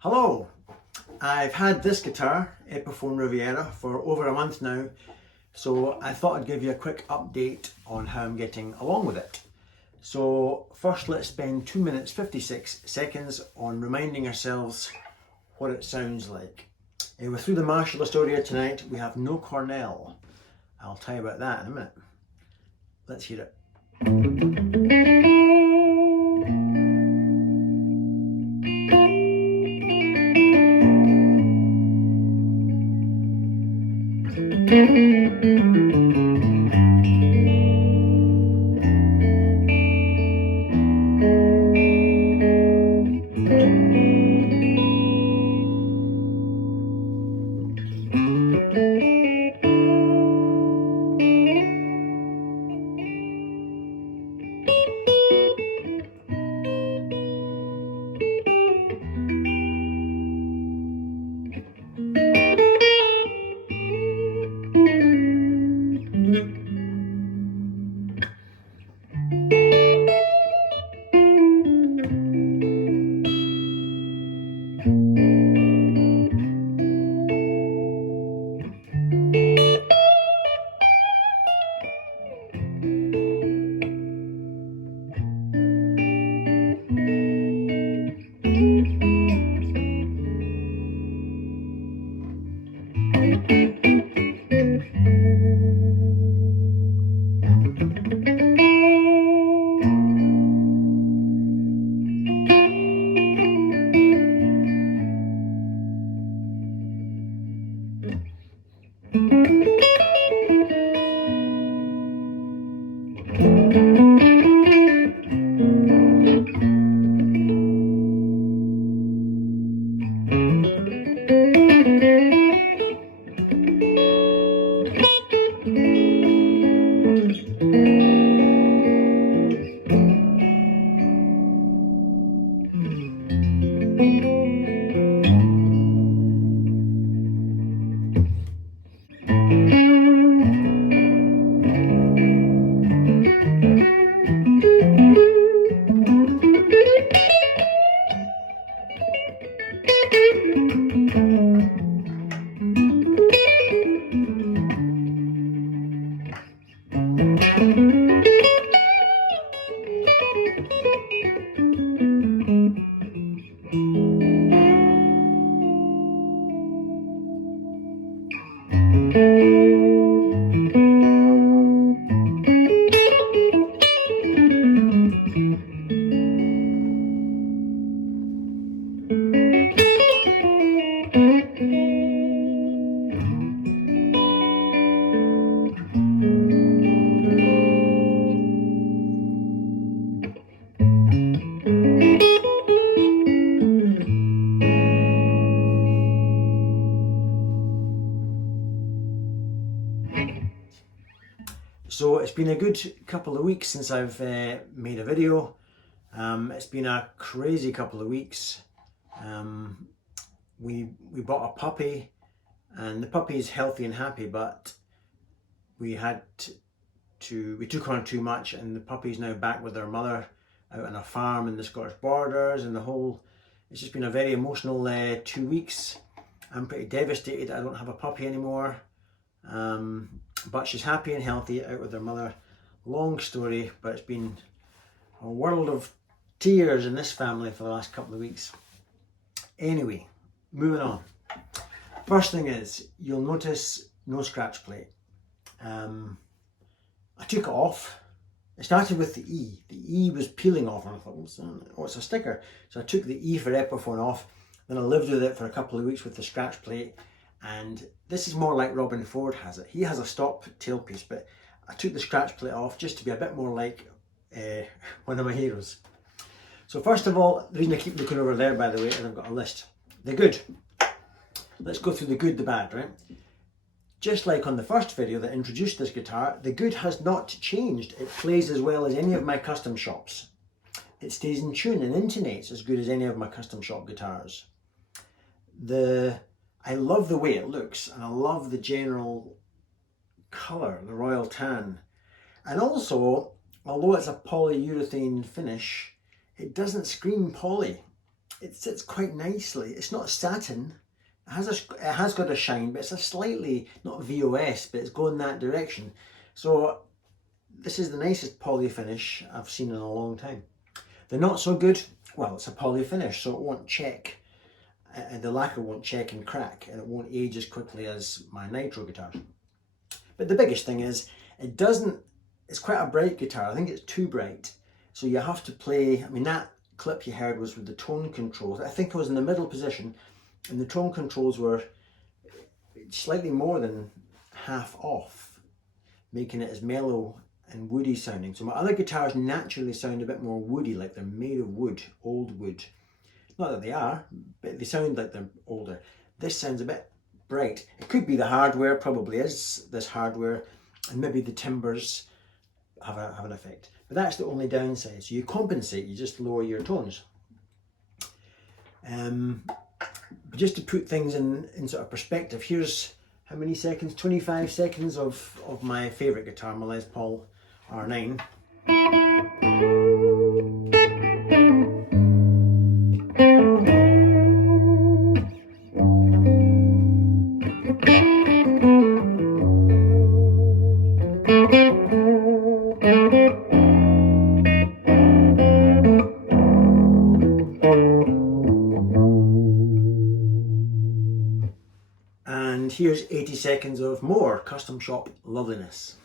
Hello! I've had this guitar, Epiphone Riviera, for over a month now, so I thought I'd give you a quick update on how I'm getting along with it. So first let's spend 2 minutes 56 seconds on reminding ourselves what it sounds like. We're through the Marshall Astoria tonight. We have no Cornell. I'll tell you about that in a minute. Let's hear it. So it's been a good couple of weeks since I've made a video. It's been a crazy couple of weeks. We bought a puppy, and the puppy is healthy and happy, but we took on too much, and the puppy's now back with her mother out on a farm in the Scottish borders, and it's just been a very emotional 2 weeks. I'm pretty devastated I don't have a puppy anymore. But she's happy and healthy out with her mother. Long story, but it's been a world of tears in this family for the last couple of weeks. Anyway, moving on. First thing is, you'll notice no scratch plate. I took it off. It started with the E. The E was peeling off, and I thought, oh, it's a sticker. So I took the E for Epiphone off. Then I lived with it for a couple of weeks with the scratch plate. And this is more like Robin Ford has it. He has a stop tailpiece, but I took the scratch plate off just to be a bit more like one of my heroes. So first of all, the reason I keep looking over there, by the way, is I've got a list. The good. Let's go through the good, the bad, right? Just like on the first video that introduced this guitar, the good has not changed. It plays as well as any of my custom shops. It stays in tune and intonates as good as any of my custom shop guitars. I love the way it looks, and I love the general colour, the royal tan. And also, although it's a polyurethane finish, it doesn't scream poly. it sits quite nicely. It's not satin. It has got a shine, but it's a slightly, not VOS, but it's going that direction. So this is the nicest poly finish I've seen in a long time. The not so good, well, it's a poly finish, so it won't check. The lacquer won't check and crack, and it won't age as quickly as my nitro guitar. But the biggest thing is, it's quite a bright guitar. I think it's too bright. So you have to play, I mean, that clip you heard was with the tone controls. I think I was in the middle position, and the tone controls were slightly more than half off, making it as mellow and woody sounding. So my other guitars naturally sound a bit more woody, like they're made of wood, old wood. Not that they are, but they sound like they're older. This sounds a bit bright. It could be the hardware, probably is this hardware, and maybe the timbers have an effect. But that's the only downside. So you compensate, you just lower your tones. But just to put things in sort of perspective, here's how many seconds? 25 seconds of my favourite guitar, my Les Paul R9. And here's 80 seconds of more custom shop loveliness.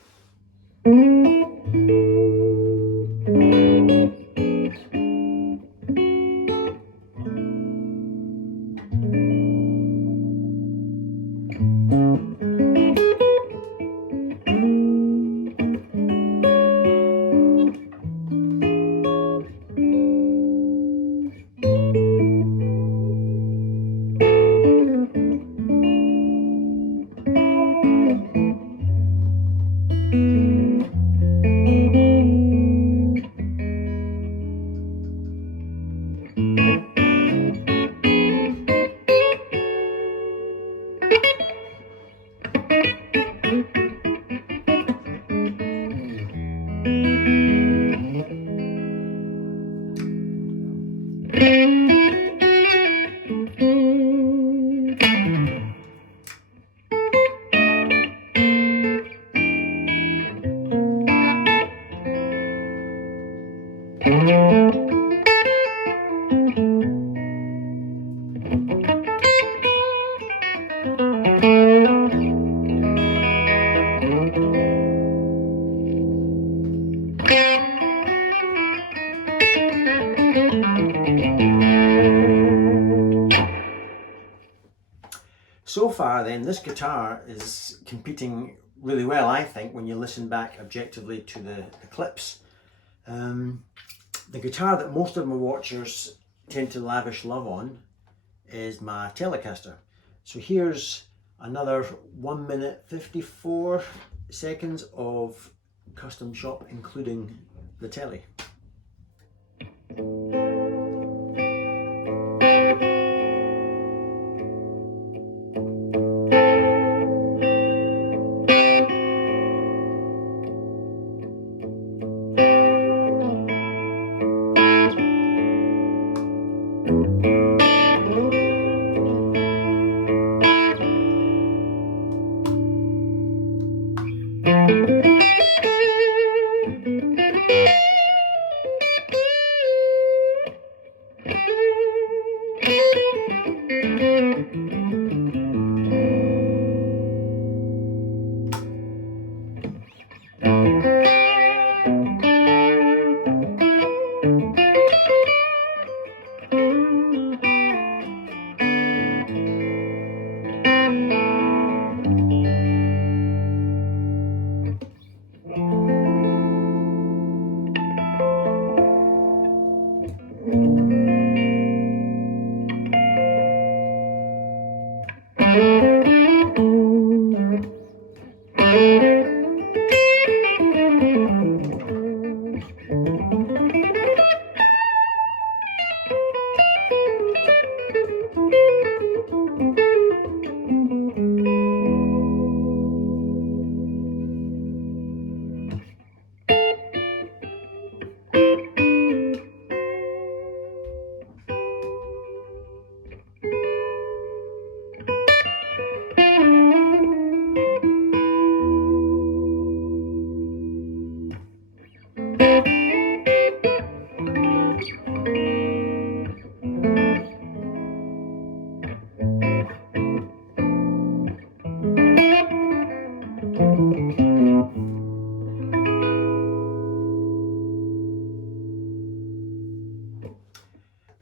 So far then, this guitar is competing really well, I think, when you listen back objectively to the clips. The guitar that most of my watchers tend to lavish love on is my Telecaster. So here's another 1 minute 54 seconds of custom shop, including the telly.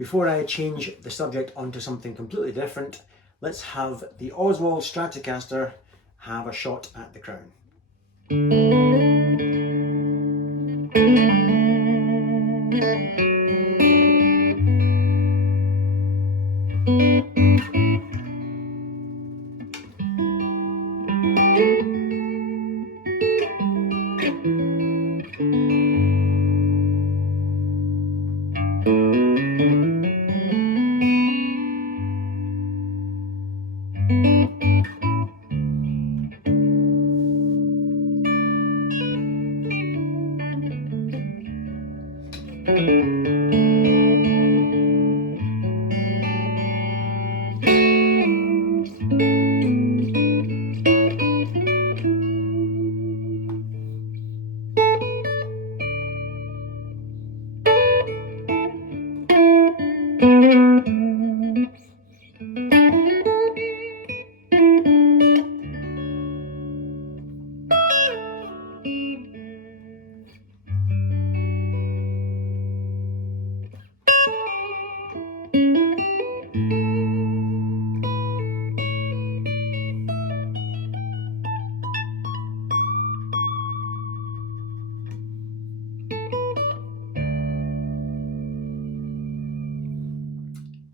before I change the subject onto something completely different, let's have the Oswald Stratocaster have a shot at the crown.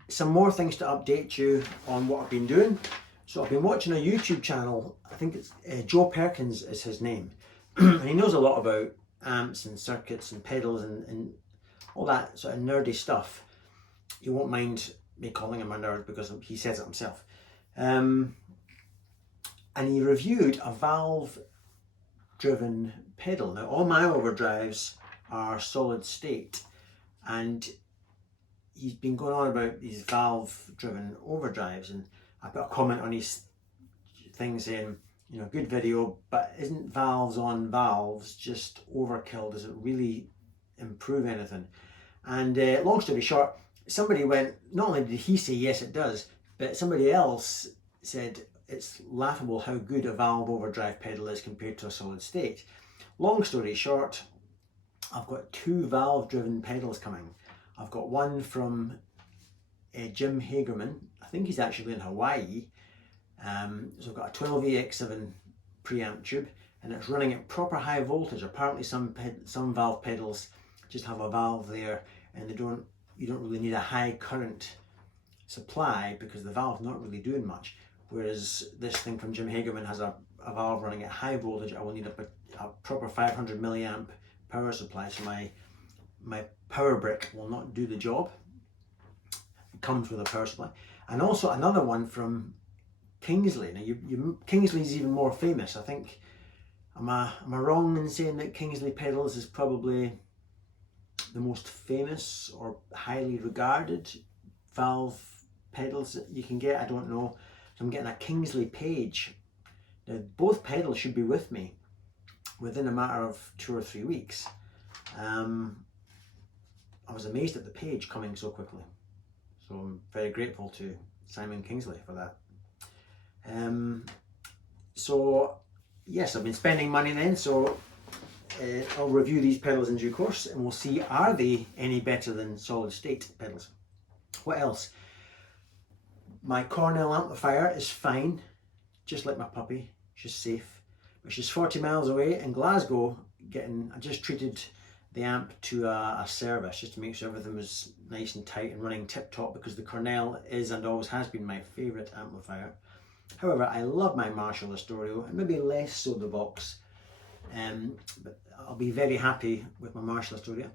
Some more things to update you on what I've been doing. So I've been watching a YouTube channel, I think it's Joe Perkins is his name, and he knows a lot about amps and circuits and pedals and all that sort of nerdy stuff. You won't mind me calling him a nerd because he says it himself. And he reviewed a valve driven pedal. Now all my overdrives are solid state, and he's been going on about these valve driven overdrives, and I put a comment on his thing saying, you know, good video, but isn't valves on valves just overkill? Does it really improve anything? And long story short, somebody went, not only did he say yes it does, but somebody else said it's laughable how good a valve overdrive pedal is compared to a solid state. Long story short, I've got two valve driven pedals coming. I've got one from Jim Hagerman. I think he's actually in Hawaii. So I've got a 12EX7 preamp tube, and it's running at proper high voltage. Apparently some valve pedals just have a valve there, and you don't really need a high current supply because the valve's not really doing much. Whereas this thing from Jim Hagerman has a valve running at high voltage. I will need a proper 500 milliamp power supply, so my power brick will not do the job. It comes with a power supply. And also another one from Kingsley. Now Kingsley's even more famous. I think, am I wrong in saying that Kingsley pedals is probably the most famous or highly regarded valve pedals that you can get? I don't know. So I'm getting a Kingsley page. Now both pedals should be with me within a matter of 2 or 3 weeks. I was amazed at the page coming so quickly. So I'm very grateful to Simon Kingsley for that. So yes, I've been spending money then, so I'll review these pedals in due course, and we'll see, are they any better than solid state pedals? What else? My Cornell amplifier is fine, just like my puppy. She's safe, but she's 40 miles away in Glasgow. I just treated the amp to a service just to make sure everything was nice and tight and running tip top, because the Cornell is and always has been my favourite amplifier. However, I love my Marshall Astoria, and maybe less so the Vox, but I'll be very happy with my Marshall Astoria.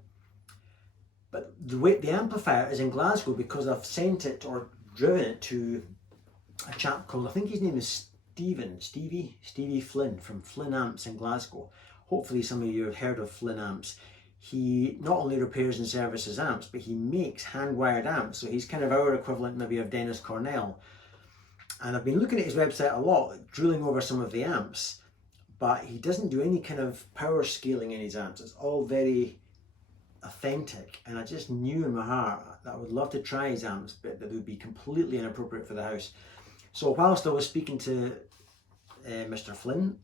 But the amplifier is in Glasgow because I've sent it or driven it to a chap called, I think his name is Stevie Flynn from Flynn Amps in Glasgow. Hopefully some of you have heard of Flynn Amps. He not only repairs and services amps, but he makes hand-wired amps. So he's kind of our equivalent maybe of Dennis Cornell. And I've been looking at his website a lot, drooling over some of the amps, but he doesn't do any kind of power scaling in his amps. It's all very authentic. And I just knew in my heart that I would love to try his amps, but that would be completely inappropriate for the house. So whilst I was speaking to Mr. Flynn,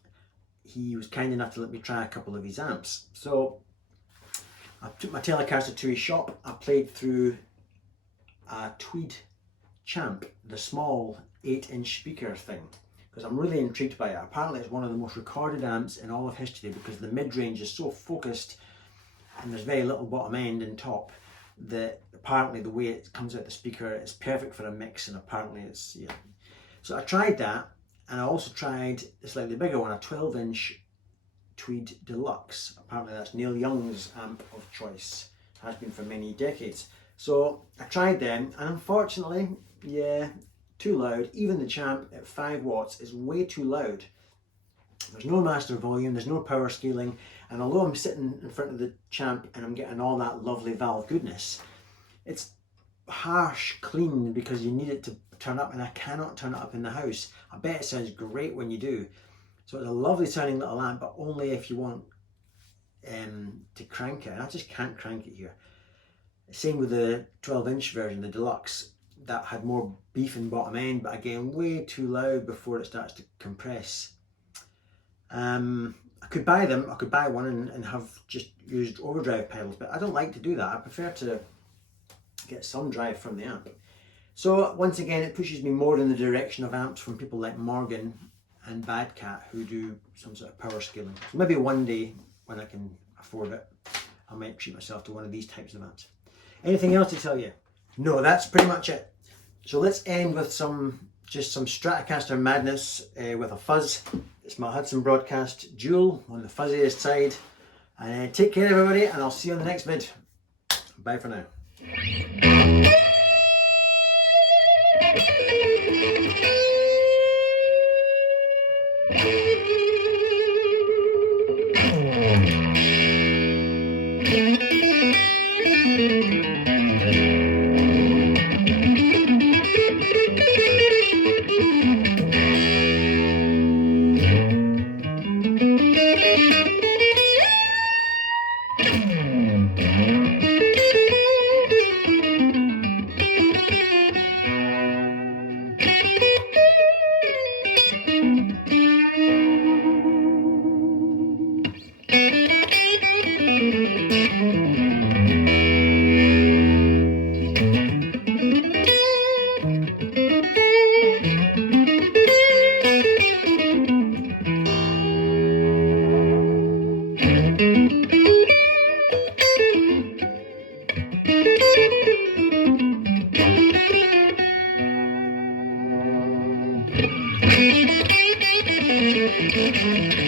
he was kind enough to let me try a couple of his amps. So I took my Telecaster to his shop. I played through a tweed champ, the small 8-inch speaker thing, because I'm really intrigued by it. Apparently it's one of the most recorded amps in all of history because the mid-range is so focused and there's very little bottom end and top that apparently the way it comes out the speaker is perfect for a mix, and apparently it's, yeah. So I tried that, and I also tried a slightly bigger one, a 12-inch Tweed Deluxe. Apparently that's Neil Young's amp of choice, has been for many decades. So I tried them, and unfortunately, yeah, too loud. Even the champ at 5 watts is way too loud. There's no master volume, there's no power scaling, and although I'm sitting in front of the champ and I'm getting all that lovely valve goodness, it's harsh, clean, because you need it to turn up, and I cannot turn it up in the house. I bet it sounds great when you do. So it's a lovely sounding little amp, but only if you want to crank it, and I just can't crank it here. Same with the 12-inch version, the Deluxe, that had more beef and bottom end, but again way too loud before it starts to compress. I could buy them, I could buy one and have just used overdrive pedals, but I don't like to do that. I prefer to get some drive from the amp. So once again, it pushes me more in the direction of amps from people like Morgan and Bad Cat, who do some sort of power scaling. So maybe one day when I can afford it, I might treat myself to one of these types of amps. Anything else to tell you? No, that's pretty much it. So let's end with just some Stratocaster madness with a fuzz. It's my Hudson Broadcast Dual on the fuzziest side. And take care everybody, and I'll see you on the next vid. Bye for now. Thank you.